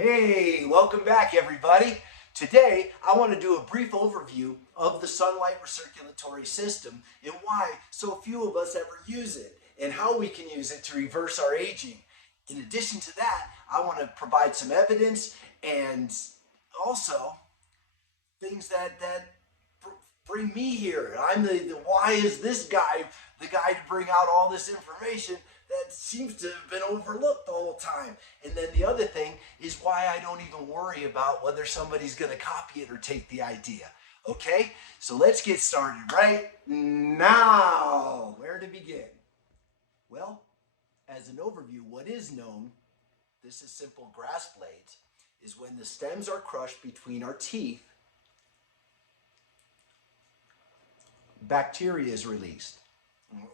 Hey, welcome back everybody. Today I want to do a brief overview of the sunlight recirculatory system and why so few of us ever use it and how we can use it to reverse our aging. In addition to that, I want to provide some evidence and also things that bring me here. I'm the why is this guy the guy to bring out all this information that seems to have been overlooked the whole time. And then the other thing is why I don't even worry about whether somebody's going to copy it or take the idea. Okay, so let's get started right now. Where to begin? Well, as an overview, what is known, this is simple grass blades, is when the stems are crushed between our teeth, bacteria is released.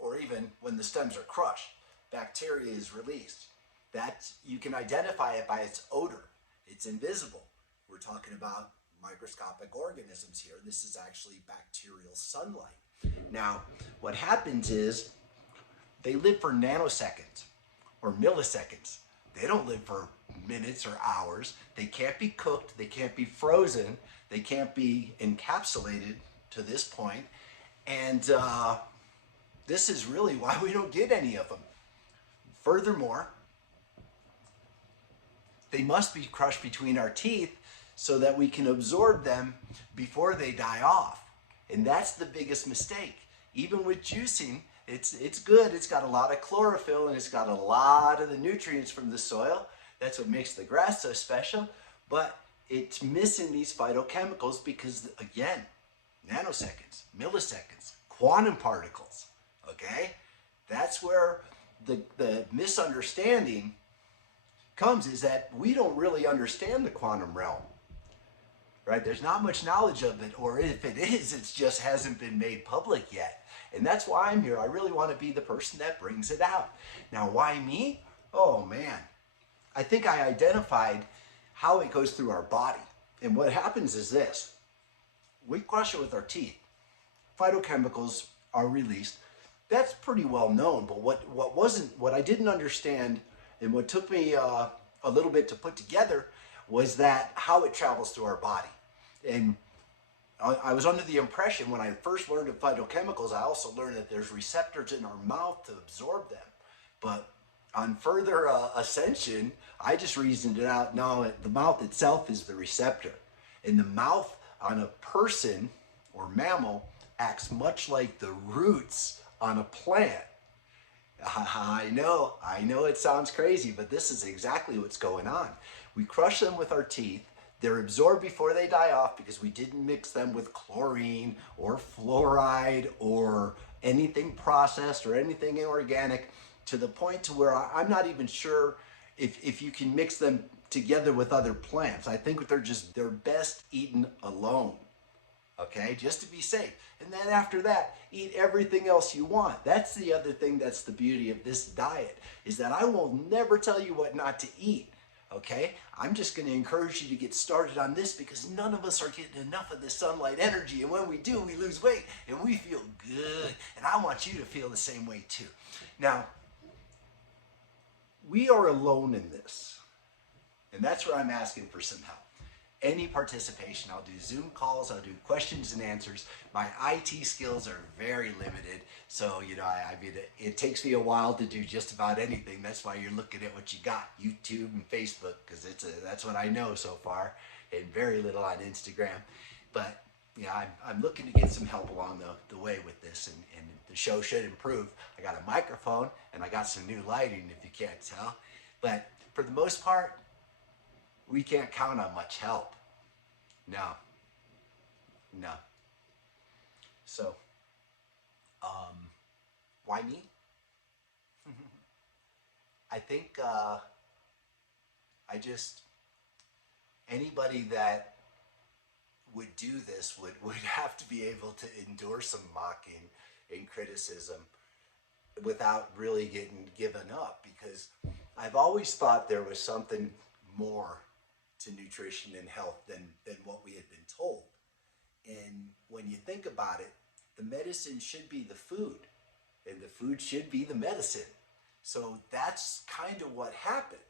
Or even when the stems are crushed, bacteria is released. That you can identify it by its odor. It's invisible. We're talking about microscopic organisms here. This is actually bacterial sunlight. Now, what happens is they live for nanoseconds or milliseconds. They don't live for minutes or hours. They can't be cooked. They can't be frozen. They can't be encapsulated to this point. And this is really why we don't get any of them. Furthermore, they must be crushed between our teeth so that we can absorb them before they die off. And that's the biggest mistake. Even with juicing, it's good. It's got a lot of chlorophyll and it's got a lot of the nutrients from the soil. That's what makes the grass so special. But it's missing these phytochemicals because, again, nanoseconds, milliseconds, quantum particles, okay? That's where the misunderstanding comes, is that we don't really understand the quantum realm, right? There's not much knowledge of it, or if it is, it just hasn't been made public yet. And that's why I'm here. I really want to be the person that brings it out. Now, why me? Oh man, I think I identified how it goes through our body. And what happens is this: we crush it with our teeth. Phytochemicals are released. That's pretty well known, but what I didn't understand and what took me a little bit to put together was that how it travels through our body. And I was under the impression when I first learned of phytochemicals, I also learned that there's receptors in our mouth to absorb them. But on further ascension, I just reasoned it out. No, the mouth itself is the receptor. And the mouth on a person or mammal acts much like the roots on a plant. I know it sounds crazy, but this is exactly what's going on. We crush them with our teeth. They're absorbed before they die off because we didn't mix them with chlorine or fluoride or anything processed or anything inorganic, to the point to where I'm not even sure if you can mix them together with other plants. I think they're best eaten alone. Okay, just to be safe. And then after that, eat everything else you want. That's the other thing that's the beauty of this diet, is that I will never tell you what not to eat. Okay, I'm just going to encourage you to get started on this because none of us are getting enough of this sunlight energy. And when we do, we lose weight and we feel good. And I want you to feel the same way too. Now, we are alone in this. And that's where I'm asking for some help. Any participation. I'll do Zoom calls, I'll do questions and answers. My IT skills are very limited, so I mean, it takes me a while to do just about anything. That's why you're looking at what you got, YouTube and Facebook, because that's what I know so far, and very little on Instagram. But yeah, I'm looking to get some help along the way with this, and the show should improve. I got a microphone and I got some new lighting, if you can't tell. But for the most part, we can't count on much help. No. So, why me? I think anybody that would do this would have to be able to endure some mocking and criticism without really getting given up, because I've always thought there was something more to nutrition and health than what we had been told. And when you think about it, the medicine should be the food, and the food should be the medicine. So that's kind of what happened,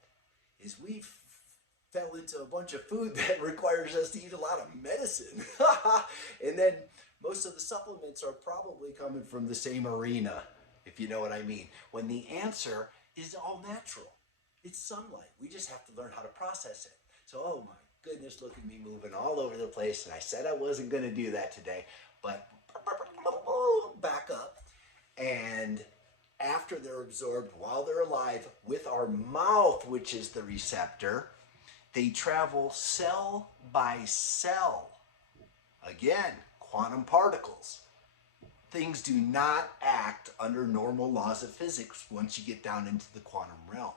is we fell into a bunch of food that requires us to eat a lot of medicine. And then most of the supplements are probably coming from the same arena, if you know what I mean. When the answer is all natural. It's sunlight. We just have to learn how to process it. So, oh my goodness, look at me moving all over the place. And I said I wasn't going to do that today, but back up. And after they're absorbed while they're alive with our mouth, which is the receptor, they travel cell by cell. Again, quantum particles. Things do not act under normal laws of physics once you get down into the quantum realm.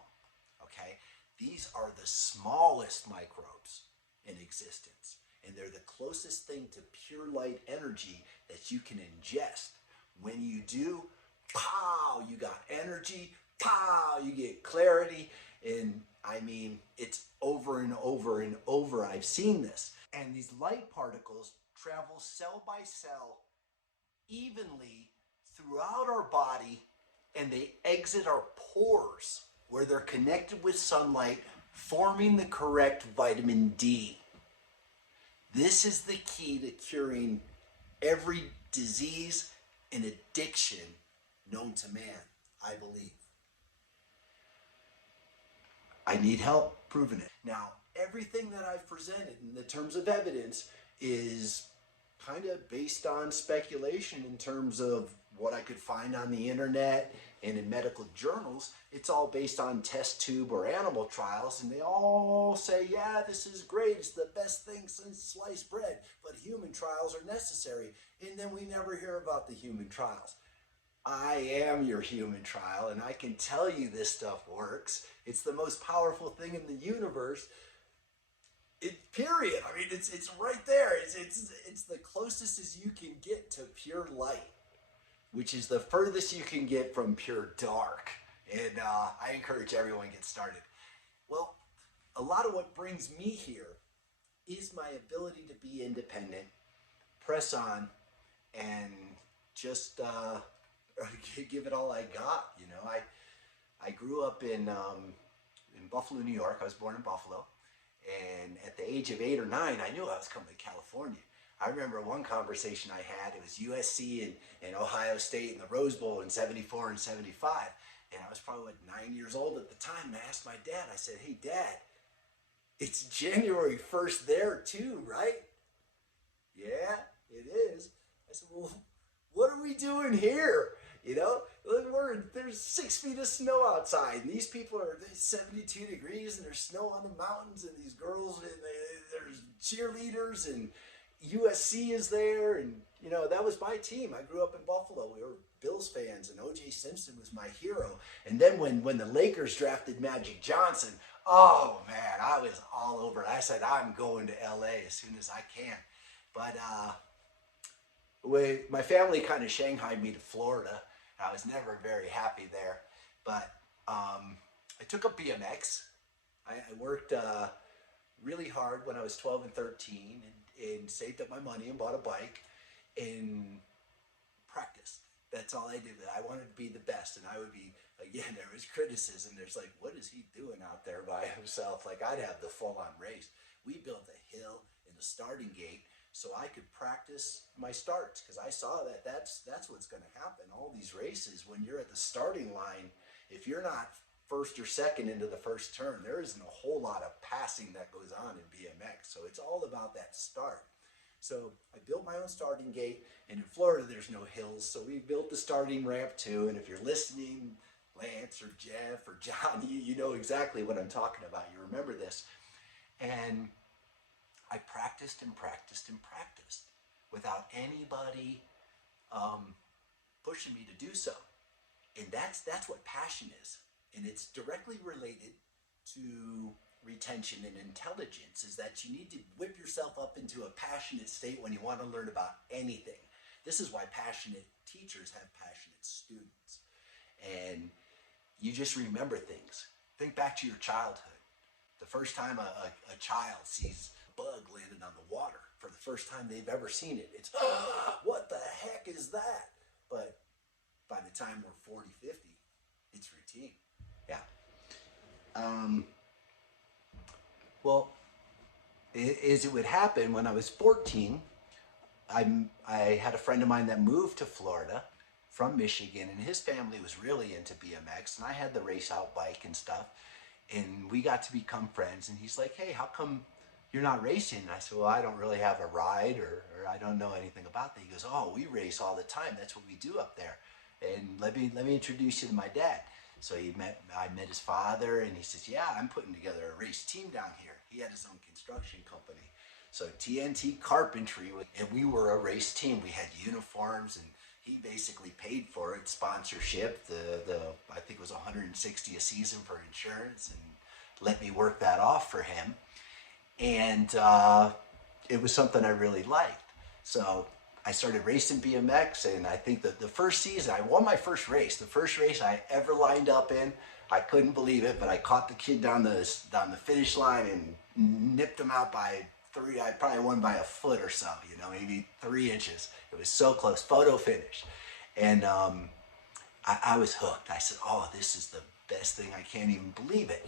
Okay? These are the smallest microbes in existence, and they're the closest thing to pure light energy that you can ingest. When you do, pow, you got energy, pow, you get clarity, and I mean, it's over and over and over. I've seen this. And these light particles travel cell by cell evenly throughout our body, and they exit our pores where they're connected with sunlight, forming the correct vitamin D. This is the key to curing every disease and addiction known to man, I believe. I need help proving it. Now, everything that I've presented in the terms of evidence is kind of based on speculation in terms of what I could find on the internet and in medical journals. It's all based on test tube or animal trials, and they all say, yeah, this is great, it's the best thing since sliced bread, but human trials are necessary. And then we never hear about the human trials. I am your human trial, and I can tell you this stuff works. It's the most powerful thing in the universe. Period. I mean, it's right there. It's the closest as you can get to pure light, which is the furthest you can get from pure dark. And I encourage everyone to get started. Well, a lot of what brings me here is my ability to be independent, press on, and just give it all I got. You know, I grew up in Buffalo, New York. I was born in Buffalo. And at the age of 8 or 9, I knew I was coming to California. I remember one conversation I had. It was USC and Ohio State in the Rose Bowl in 74 and 75. And I was probably 9 years old at the time. And I asked my dad, I said, hey, Dad, it's January 1st there too, right? Yeah, it is. I said, well, what are we doing here? You know, there's 6 feet of snow outside, and these people are 72 degrees, and there's snow on the mountains, and these girls, and there's cheerleaders, and USC is there, and you know, that was my team. I grew up in Buffalo. We were Bills fans, and O.J. Simpson was my hero. And then when the Lakers drafted Magic Johnson, oh man, I was all over it. I said, I'm going to L.A. as soon as I can. But my family kind of shanghaied me to Florida. I was never very happy there, but I took up BMX. I worked really hard when I was 12 and 13 and saved up my money and bought a bike and practiced. That's all I did. I wanted to be the best, and I would be, again, there was criticism. There's like, what is he doing out there by himself? Like, I'd have the full-on race. We built a hill in the starting gate so I could practice my starts, because I saw that that's what's going to happen. All these races, when you're at the starting line, if you're not first or second into the first turn, there isn't a whole lot of passing that goes on in BMX. So it's all about that start. So I built my own starting gate, and in Florida there's no hills, so we built the starting ramp too. And if you're listening, Lance or Jeff or John, you know exactly what I'm talking about. You remember this. And I practiced and practiced and practiced without anybody pushing me to do so. And that's what passion is. And it's directly related to retention and intelligence, is that you need to whip yourself up into a passionate state when you want to learn about anything. This is why passionate teachers have passionate students. And you just remember things. Think back to your childhood. The first time a child sees a bug landing on the water, for the first time they've ever seen it, it's, what the heck is that? But by the time we're 40, 50, it's routine. Yeah. Well, as it would happen when I was 14, I had a friend of mine that moved to Florida from Michigan, and his family was really into BMX, and I had the race out bike and stuff, and we got to become friends. And he's like, "Hey, how come you're not racing?" And I said, "Well, I don't really have a ride, or I don't know anything about that." He goes, "Oh, we race all the time. That's what we do up there. And let me introduce you to my dad." So I met his father, and he says, "Yeah, I'm putting together a race team down here." He had his own construction company. So TNT Carpentry, and we were a race team. We had uniforms, and he basically paid for it, sponsorship. The I think it was 160 a season for insurance, and let me work that off for him. And it was something I really liked. So I started racing BMX, and I think that the first season I won my first race. The first race I ever lined up in. I couldn't believe it, but I caught the kid down the finish line and nipped him out by 3. I probably won by a foot or so, maybe 3 inches. It was so close. Photo finish, and I was hooked. I said, "Oh, this is the best thing. I can't even believe it."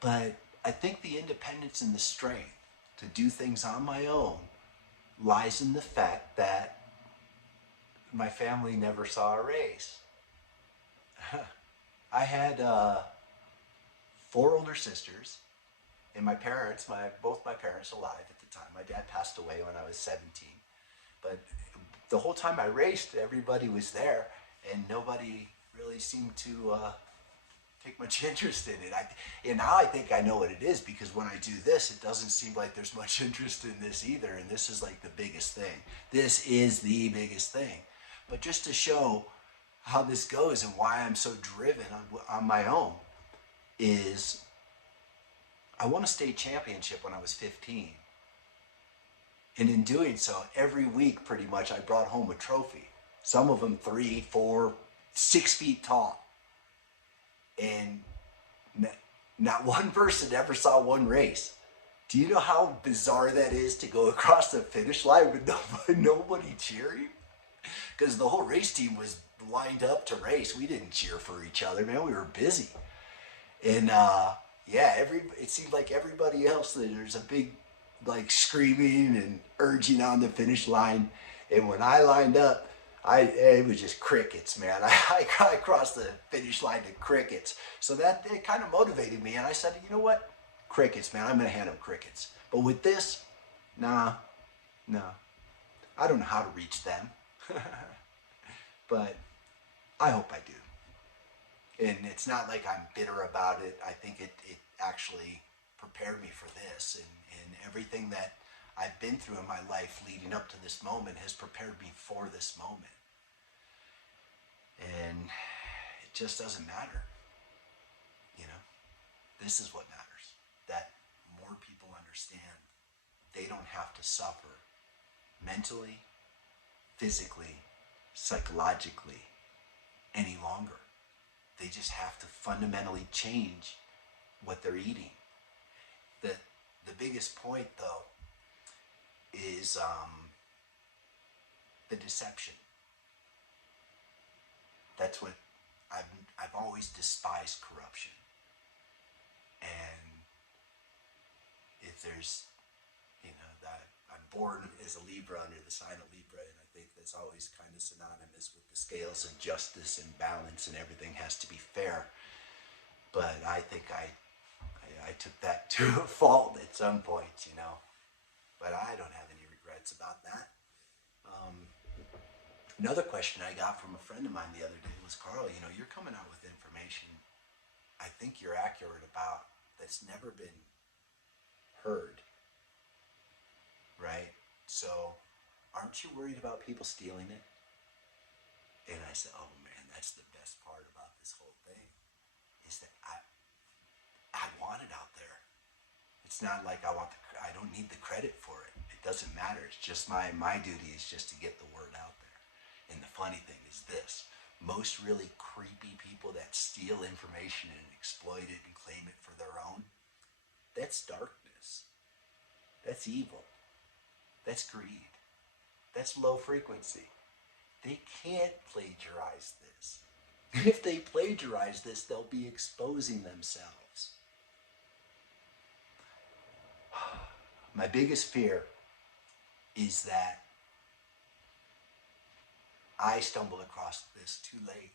But I think the independence and the strength to do things on my own lies in the fact that my family never saw a race. I had 4 older sisters, and my parents, both my parents alive at the time. My dad passed away when I was 17. But the whole time I raced, everybody was there, and nobody really seemed to take much interest in it. And now I think I know what it is, because when I do this, it doesn't seem like there's much interest in this either. And this is like the biggest thing. This is the biggest thing. But just to show how this goes and why I'm so driven on my own is I won a state championship when I was 15. And in doing so, every week pretty much I brought home a trophy. Some of them 3, 4, 6 feet tall. And not one person ever saw one race. Do you know how bizarre that is, to go across the finish line with nobody cheering? Because the whole race team was lined up to race. We didn't cheer for each other, man. We were busy. And it seemed like everybody else, there's a big screaming and urging on the finish line. And when I lined up, it was just crickets, man. I crossed the finish line to crickets. So it kind of motivated me. And I said, you know what? Crickets, man. I'm going to hand them crickets. But with this, nah. I don't know how to reach them. But I hope I do. And it's not like I'm bitter about it. I think it actually prepared me for this. And everything that I've been through in my life leading up to this moment has prepared me for this moment. And it just doesn't matter. This is what matters. That more people understand they don't have to suffer mentally, physically, psychologically any longer. They just have to fundamentally change what they're eating. The biggest point, though, is the deception. That's what I've always despised corruption. And if there's, that I'm born as a Libra under the sign of Libra, and I think that's always kind of synonymous with the scales of justice and balance, and everything has to be fair. But I think I took that to a fault at some point, But I don't have any regrets about that. Another question I got from a friend of mine the other day was, Carl, you're coming out with information I think you're accurate about that's never been heard, right? So aren't you worried about people stealing it? And I said, oh man, that's the best part about this whole thing, is that I want it out there. It's not like I don't need the credit for it. It doesn't matter. It's just my duty is just to get the word out there. And the funny thing is this: most really creepy people that steal information and exploit it and claim it for their own, that's darkness. That's evil. That's greed. That's low frequency. They can't plagiarize this. If they plagiarize this, they'll be exposing themselves. My biggest fear is that I stumbled across this too late,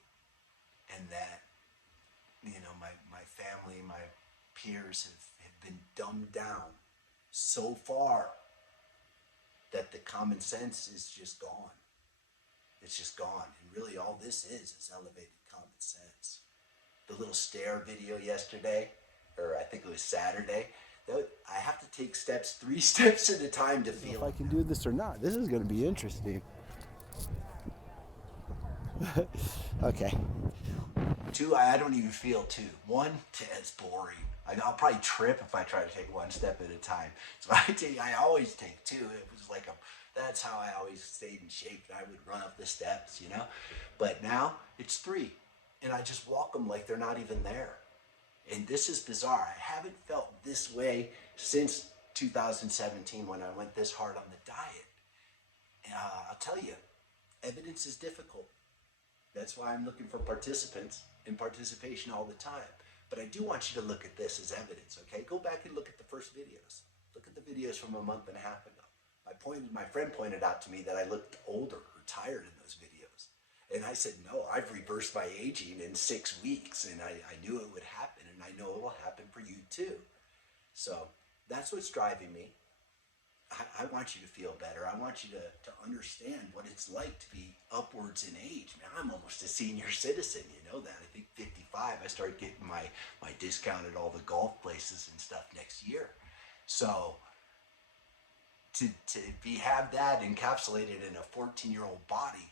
and that, my family, my peers have been dumbed down so far that the common sense is just gone. It's just gone. And really all this is elevated common sense. The little stare video yesterday, or I think it was Saturday, I have to take steps 3 steps at a time to feel if I can do this or not. This is going to be interesting. Okay. 2, I don't even feel 2. 1, it's boring. I'll probably trip if I try to take 1 step at a time. So I always take 2. It was like that's how I always stayed in shape. I would run up the steps, But now it's 3, and I just walk them like they're not even there. And this is bizarre. I haven't felt this way since 2017 when I went this hard on the diet. I'll tell you, evidence is difficult. That's why I'm looking for participants and participation all the time. But I do want you to look at this as evidence, okay? Go back and look at the first videos. Look at the videos from a month and a half ago. My friend pointed out to me that I looked older or tired in those videos. And I said, no, I've reversed my aging in 6 weeks, and I knew it would happen, and I know it will happen for you too. So that's what's driving me. I want you to feel better. I want you to understand what it's like to be upwards in age. Man, I'm almost a senior citizen, you know that. I think 55, I start getting my discount at all the golf places and stuff next year. So to have that encapsulated in a 14-year-old body,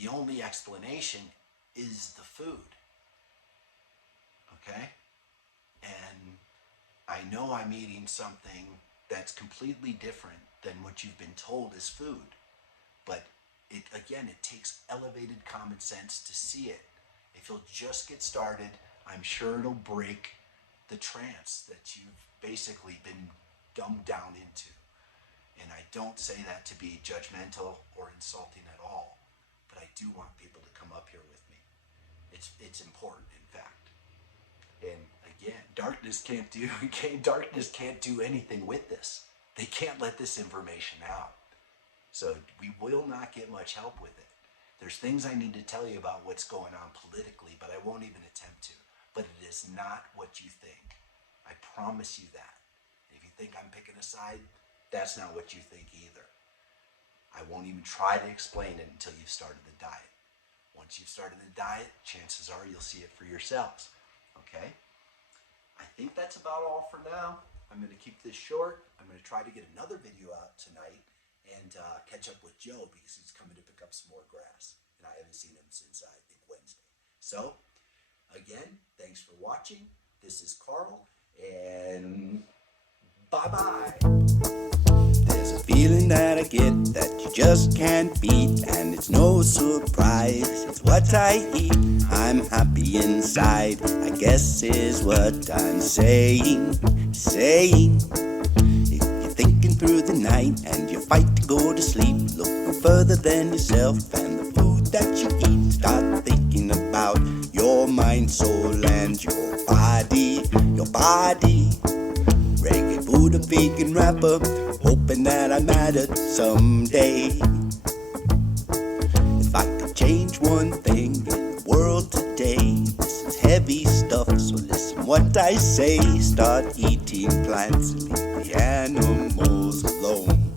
the only explanation is the food. Okay? And I know I'm eating something that's completely different than what you've been told is food. But it takes elevated common sense to see it. If you'll just get started, I'm sure it'll break the trance that you've basically been dumbed down into. And I don't say that to be judgmental or insulting at all, but I do want people to come up here with me. It's important, in fact. And again, darkness can't do anything with this. They can't let this information out. So we will not get much help with it. There's things I need to tell you about what's going on politically, but I won't even attempt to. But it is not what you think. I promise you that. If you think I'm picking a side, that's not what you think either. I won't even try to explain it until you've started the diet. Once you've started the diet, chances are you'll see it for yourselves. Okay? I think that's about all for now. I'm going to keep this short. I'm going to try to get another video out tonight and catch up with Joe because he's coming to pick up some more grass. And I haven't seen him since, I think, Wednesday. So, again, thanks for watching. This is Carl, and bye-bye. There's a feeling that I get that you just can't beat, and it's no surprise, it's what I eat. I'm happy inside, I guess is what I'm saying. If you're thinking through the night and you fight to go to sleep, look no further than yourself and the food that you eat. Start thinking about your mind, soul, and your body. Reggae, Buddha, vegan rapper, hoping that I mattered someday. If I could change one thing in the world today, this is heavy stuff, so listen what I say. Start eating plants and leave the animals alone.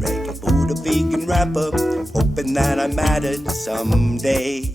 Reggae, Buddha, vegan rapper, hoping that I mattered someday.